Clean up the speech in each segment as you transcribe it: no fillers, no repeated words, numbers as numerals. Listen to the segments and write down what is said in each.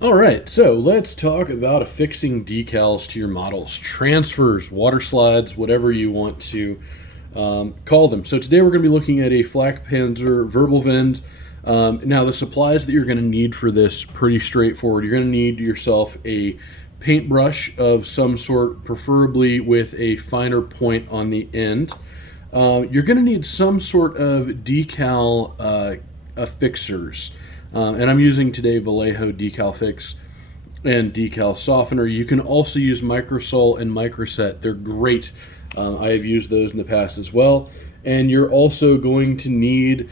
All right, so let's talk about affixing decals to your models, transfers, water slides, whatever you want to call them. So today we're going to be looking at a Flak Panzer verbal vend. Now the supplies that you're going to need for this pretty straightforward. You're going to need yourself a paintbrush of some sort, preferably with a finer point on the end. You're going to need some sort of decal affixers. And I'm using today Vallejo Decal Fix and Decal Softener. You can also use Microsol and Microset. They're great. I have used those in the past as well. And you're also going to need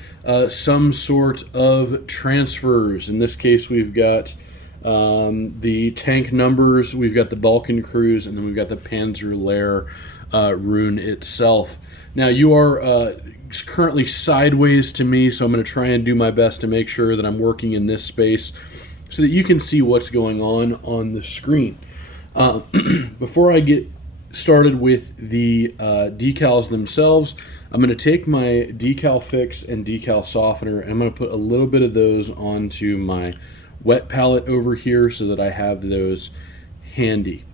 some sort of transfers. In this case, we've got the tank numbers, we've got the Balkan Cruise, and then we've got the Panzer Lehr rune itself. Now you are currently sideways to me, so I'm going to try and do my best to make sure that I'm working in this space so that you can see what's going on the screen. Before I get started with the decals themselves, I'm going to take my decal fix and decal softener, and I'm going to put a little bit of those onto my wet palette over here so that I have those handy.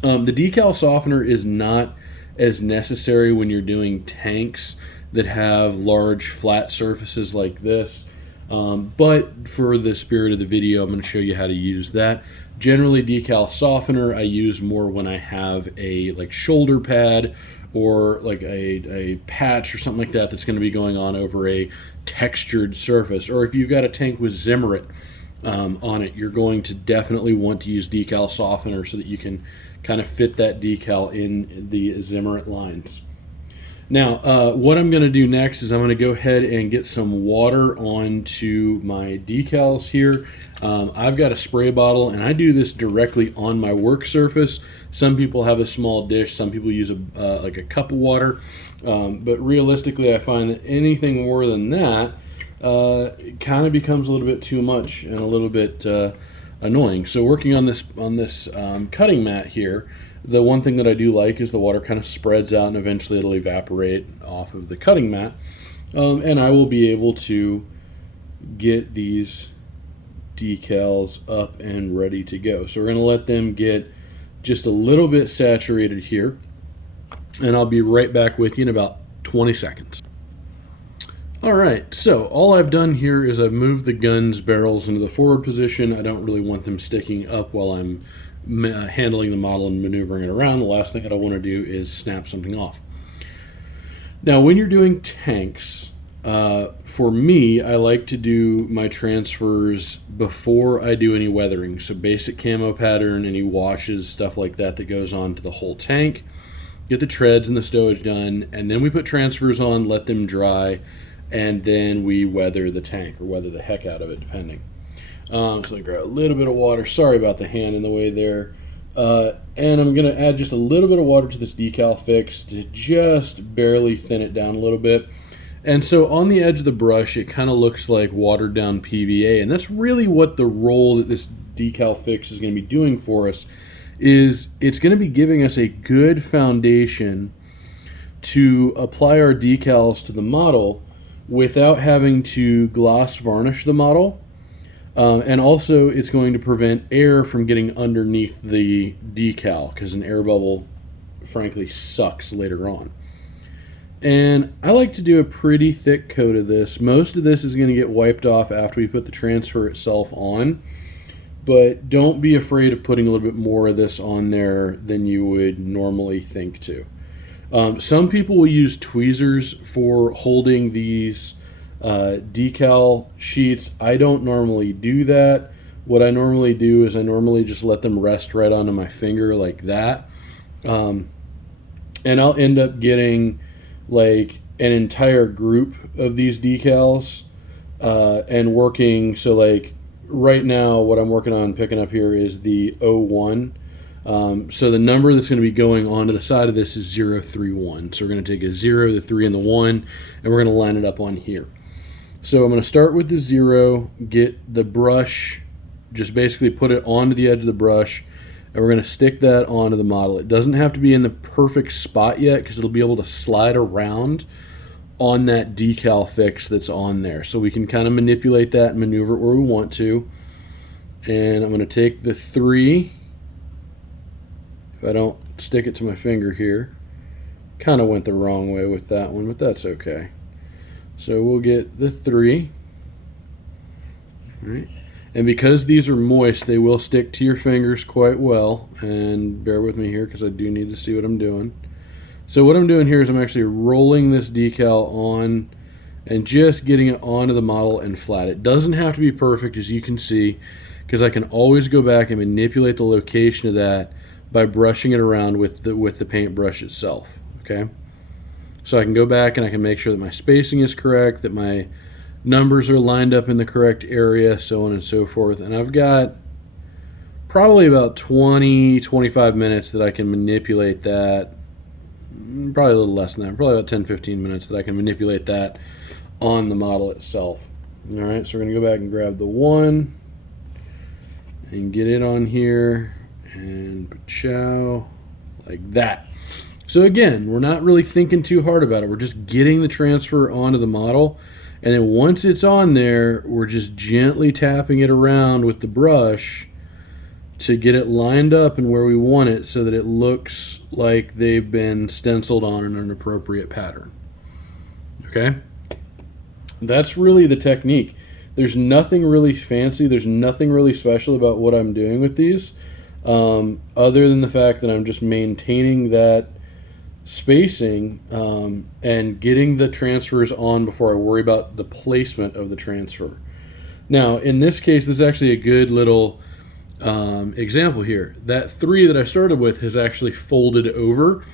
The decal softener is not as necessary when you're doing tanks that have large flat surfaces like this, but for the spirit of the video I'm going to show you how to use that. Generally decal softener I use more when I have a shoulder pad or like a patch or something like that that's going to be going on over a textured surface, or if you've got a tank with Zimmerit on it, you're going to definitely want to use decal softener so that you can kind of fit that decal in the Zimmerit lines. Now, what I'm going to do next is I'm going to go ahead and get some water onto my decals here. I've got a spray bottle, and I do this directly on my work surface. Some people have a small dish. Some people use like a cup of water. But realistically, I find that anything more than that it kind of becomes a little bit too much and a little bit annoying. So working on this cutting mat here, the one thing that I do like is the water kind of spreads out and eventually it'll evaporate off of the cutting mat, and I will be able to get these decals up and ready to go. So we're going to let them get just a little bit saturated here, and I'll be right back with you in about 20 seconds. All right, so all I've done here is I've moved the gun's barrels into the forward position. I don't really want them sticking up while I'm handling the model and maneuvering it around. The last thing that I want to do is snap something off. Now, when you're doing tanks, for me, I like to do my transfers before I do any weathering. So basic camo pattern, any washes, stuff like that that goes on to the whole tank. Get the treads and the stowage done, and then we put transfers on, let them dry, and then we weather the tank, or weather the heck out of it, depending. So I grab a little bit of water. Sorry about the hand in the way there. And I'm going to add just a little bit of water to this decal fix to just barely thin it down a little bit. And so on the edge of the brush, it kind of looks like watered down PVA. And that's really what the role that this decal fix is going to be doing for us. Is it's going to be giving us a good foundation to apply our decals to the model without having to gloss varnish the model. And also it's going to prevent air from getting underneath the decal, because an air bubble frankly sucks later on. And I like to do a pretty thick coat of this. Most of this is going to get wiped off after we put the transfer itself on, but don't be afraid of putting a little bit more of this on there than you would normally think to. Some people will use tweezers for holding these decal sheets. I don't normally do that. What I normally do is I normally just let them rest right onto my finger like that, and I'll end up getting like an entire group of these decals and working. So like right now what I'm working on picking up here is the 01. So the number that's going to be going onto the side of this is 031. So we're going to take a 0, the 3, and the 1, and we're going to line it up on here. So I'm going to start with the 0, get the brush, just basically put it onto the edge of the brush, and we're going to stick that onto the model. It doesn't have to be in the perfect spot yet, because it'll be able to slide around on that decal fix that's on there. So we can kind of manipulate that and maneuver it where we want to. And I'm going to take the 3. If I don't stick it to my finger here, kind of went the wrong way with that one, but that's okay. So we'll get the 3. All right. And because these are moist, they will stick to your fingers quite well. And bear with me here because I do need to see what I'm doing. So what I'm doing here is I'm actually rolling this decal on and just getting it onto the model and flat. It doesn't have to be perfect, as you can see, because I can always go back and manipulate the location of that by brushing it around with the paintbrush itself. Okay, so I can go back and I can make sure that my spacing is correct, that my numbers are lined up in the correct area, so on and so forth. And I've got probably about 20-25 minutes that I can manipulate that. Probably a little less than that, probably about 10-15 minutes that I can manipulate that on the model itself. All right, so we're going to go back and grab the 1 and get it on here and chow like that. So again, we're not really thinking too hard about it. We're just getting the transfer onto the model, and then once it's on there, we're just gently tapping it around with the brush to get it lined up and where we want it so that it looks like they've been stenciled on in an appropriate pattern. Okay? That's really the technique. There's nothing really fancy. There's nothing really special about what I'm doing with these, other than the fact that I'm just maintaining that spacing and getting the transfers on before I worry about the placement of the transfer. Now, in this case, this is actually a good little example here. That 3 that I started with has actually folded over.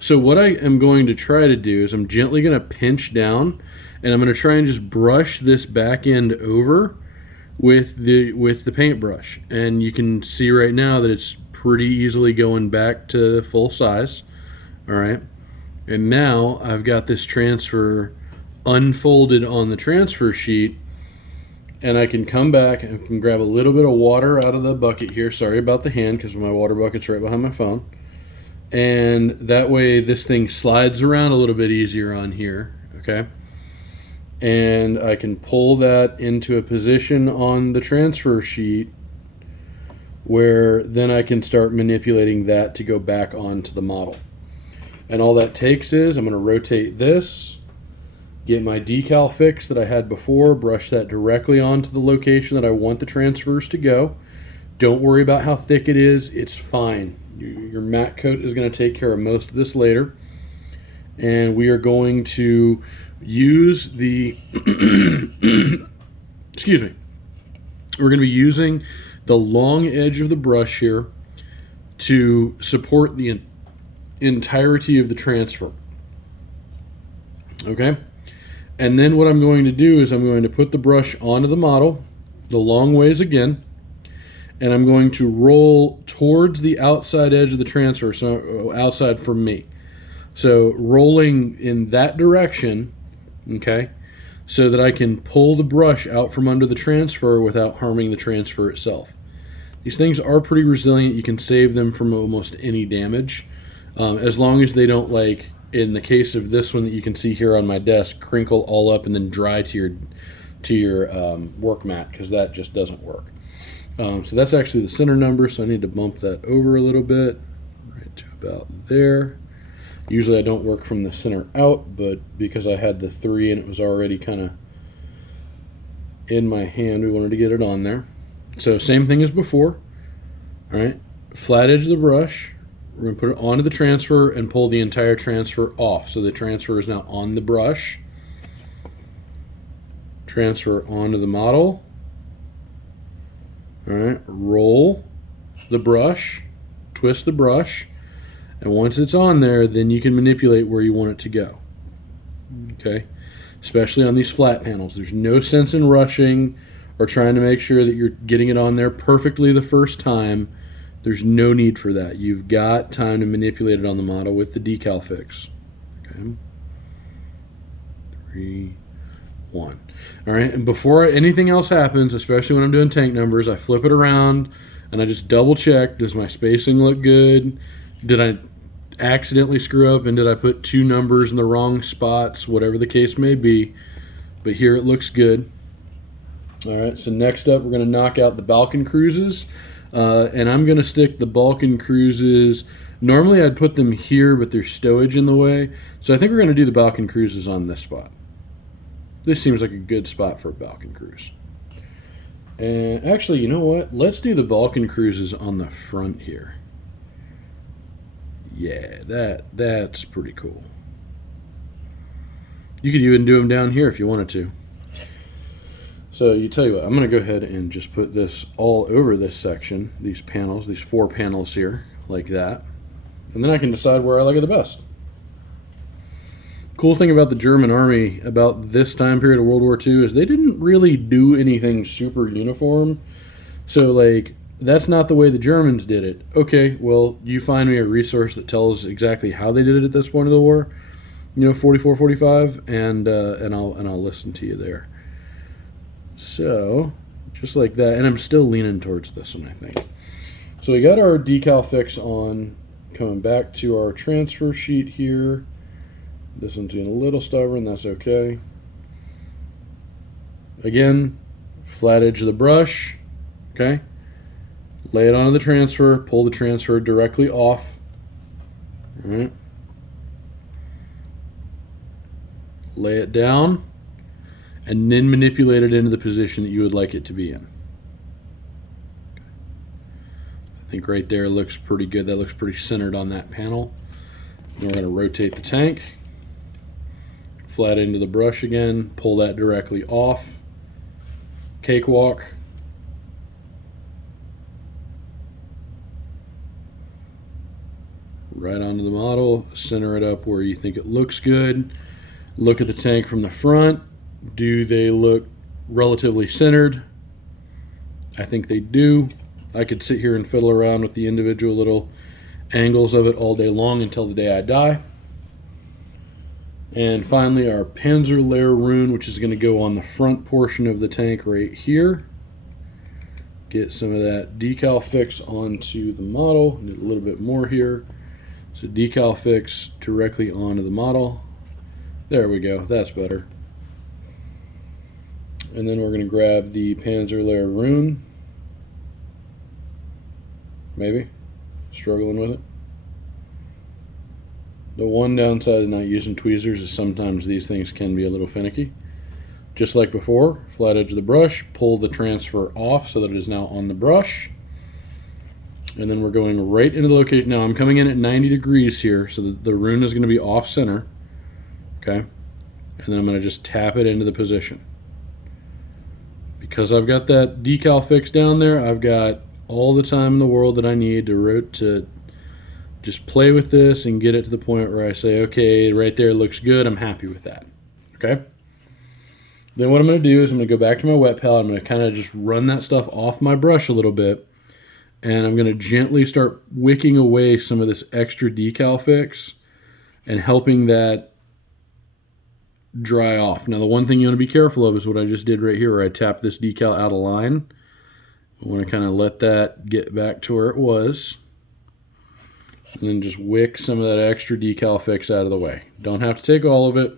So what I am going to try to do is I'm gently going to pinch down, and I'm going to try and just brush this back end over with the paintbrush. And you can see right now that it's pretty easily going back to full size. All right. And now I've got this transfer unfolded on the transfer sheet, and I can come back and can grab a little bit of water out of the bucket here. Sorry about the hand, because my water bucket's right behind my phone. And that way this thing slides around a little bit easier on here, okay? And I can pull that into a position on the transfer sheet where then I can start manipulating that to go back onto the model. And all that takes is I'm going to rotate this, get my decal fix that I had before, brush that directly onto the location that I want the transfers to go. Don't worry about how thick it is, it's fine. Your matte coat is going to take care of most of this later. And we are going to use the, excuse me, we're going to be using the long edge of the brush here to support the entirety of the transfer. Okay? And then what I'm going to do is I'm going to put the brush onto the model the long ways again, and I'm going to roll towards the outside edge of the transfer, so outside from me. So rolling in that direction, okay, so that I can pull the brush out from under the transfer without harming the transfer itself. These things are pretty resilient. You can save them from almost any damage, as long as they don't, like in the case of this one that you can see here on my desk, crinkle all up and then dry to your work mat, because that just doesn't work. So that's actually the center number, so I need to bump that over a little bit, right to about there. Usually I don't work from the center out, but because I had the 3 and it was already kind of in my hand, we wanted to get it on there. So same thing as before. All right, flat edge of the brush. We're going to put it onto the transfer and pull the entire transfer off. So the transfer is now on the brush. Transfer onto the model. All right, roll the brush, twist the brush, and once it's on there, then you can manipulate where you want it to go. Okay, especially on these flat panels. There's no sense in rushing or trying to make sure that you're getting it on there perfectly the first time. There's no need for that. You've got time to manipulate it on the model with the decal fix. Okay. 3, 1. All right, and before anything else happens, especially when I'm doing tank numbers, I flip it around and I just double check, does my spacing look good? Did I accidentally screw up and did I put 2 numbers in the wrong spots? Whatever the case may be. But here it looks good. All right, so next up we're going to knock out the Balkan cruises. And I'm going to stick the Balkan cruises. Normally I'd put them here, but there's stowage in the way. So I think we're going to do the Balkan cruises on this spot. This seems like a good spot for a Balkan cruise. And actually, you know what? Let's do the Balkan cruises on the front here. Yeah, that's pretty cool. You could even do them down here if you wanted to. So you tell you what, I'm going to go ahead and just put this all over this section, these panels, these 4 panels here, like that. And then I can decide where I like it the best. Cool thing about the German army about this time period of World War II is they didn't really do anything super uniform. So like, that's not the way the Germans did it. Okay, well, you find me a resource that tells exactly how they did it at this point of the war, 44, 45, and I'll listen to you there. So, just like that, and I'm still leaning towards this one, I think. So we got our decal fix on, coming back to our transfer sheet here. This one's getting a little stubborn, that's okay. Again, flat edge of the brush, okay? Lay it onto the transfer, pull the transfer directly off, all right? Lay it down, and then manipulate it into the position that you would like it to be in. I think right there looks pretty good. That looks pretty centered on that panel. Then we're going to rotate the tank, flat into the brush again, pull that directly off, cakewalk. Right onto the model, center it up where you think it looks good. Look at the tank from the front. Do they look relatively centered? I think they do. I could sit here and fiddle around with the individual little angles of it all day long until the day I die. And finally, our Panzer layer rune, which is going to go on the front portion of the tank right here. Get some of that decal fix onto the model. Need a little bit more here. So decal fix directly onto the model. There we go. That's better. And then we're going to grab the Panzer layer rune. Maybe. Struggling with it. The one downside of not using tweezers is sometimes these things can be a little finicky. Just like before, flat edge of the brush, pull the transfer off so that it is now on the brush. And then we're going right into the location. Now I'm coming in at 90 degrees here, so the rune is going to be off center. Okay. And then I'm going to just tap it into the position. Because I've got that decal fix down there, I've got all the time in the world that I need to just play with this and get it to the point where I say, okay, right there looks good, I'm happy with that. Okay? Then what I'm going to do is I'm going to go back to my wet palette, I'm going to kind of just run that stuff off my brush a little bit, and I'm going to gently start wicking away some of this extra decal fix and helping that dry off. Now the one thing you want to be careful of is what I just did right here where I tapped this decal out of line. I want to kind of let that get back to where it was. And then just wick some of that extra decal fix out of the way. Don't have to take all of it.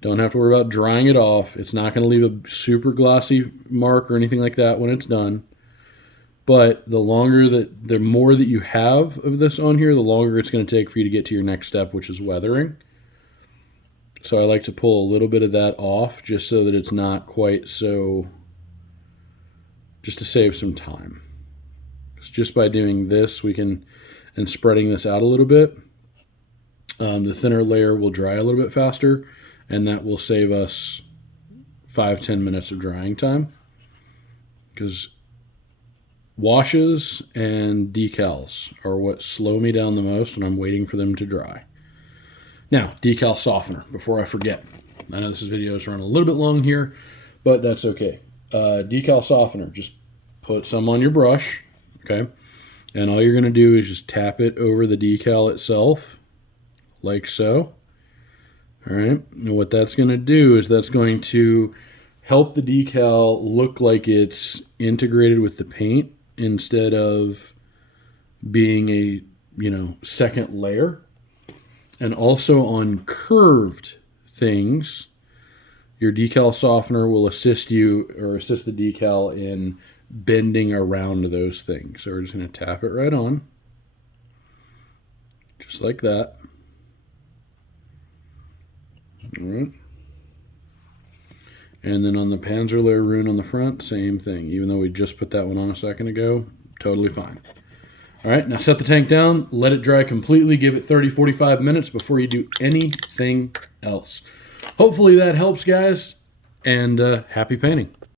Don't have to worry about drying it off. It's not going to leave a super glossy mark or anything like that when it's done. But the more that you have of this on here, the longer it's going to take for you to get to your next step, which is weathering. So I like to pull a little bit of that off just so that it's not quite so, just to save some time. Just by doing this, and spreading this out a little bit, the thinner layer will dry a little bit faster, and that will save us 5-10 minutes of drying time. Because washes and decals are what slow me down the most when I'm waiting for them to dry. Now, decal softener, before I forget. I know this video is running a little bit long here, but that's okay. Decal softener, just put some on your brush, okay? And all you're going to do is just tap it over the decal itself, like so. All right, and what that's going to do is that's going to help the decal look like it's integrated with the paint instead of being a, second layer. And also on curved things, Your decal softener will assist you, or assist the decal in bending around those things. So we're just going to tap it right on, just like that. All right. And then on the Panzerlehr rune on the front, same thing. Even though we just put that one on a second ago, totally fine. All right, now set the tank down, let it dry completely, give it 30-45 minutes before you do anything else. Hopefully that helps, guys, and happy painting.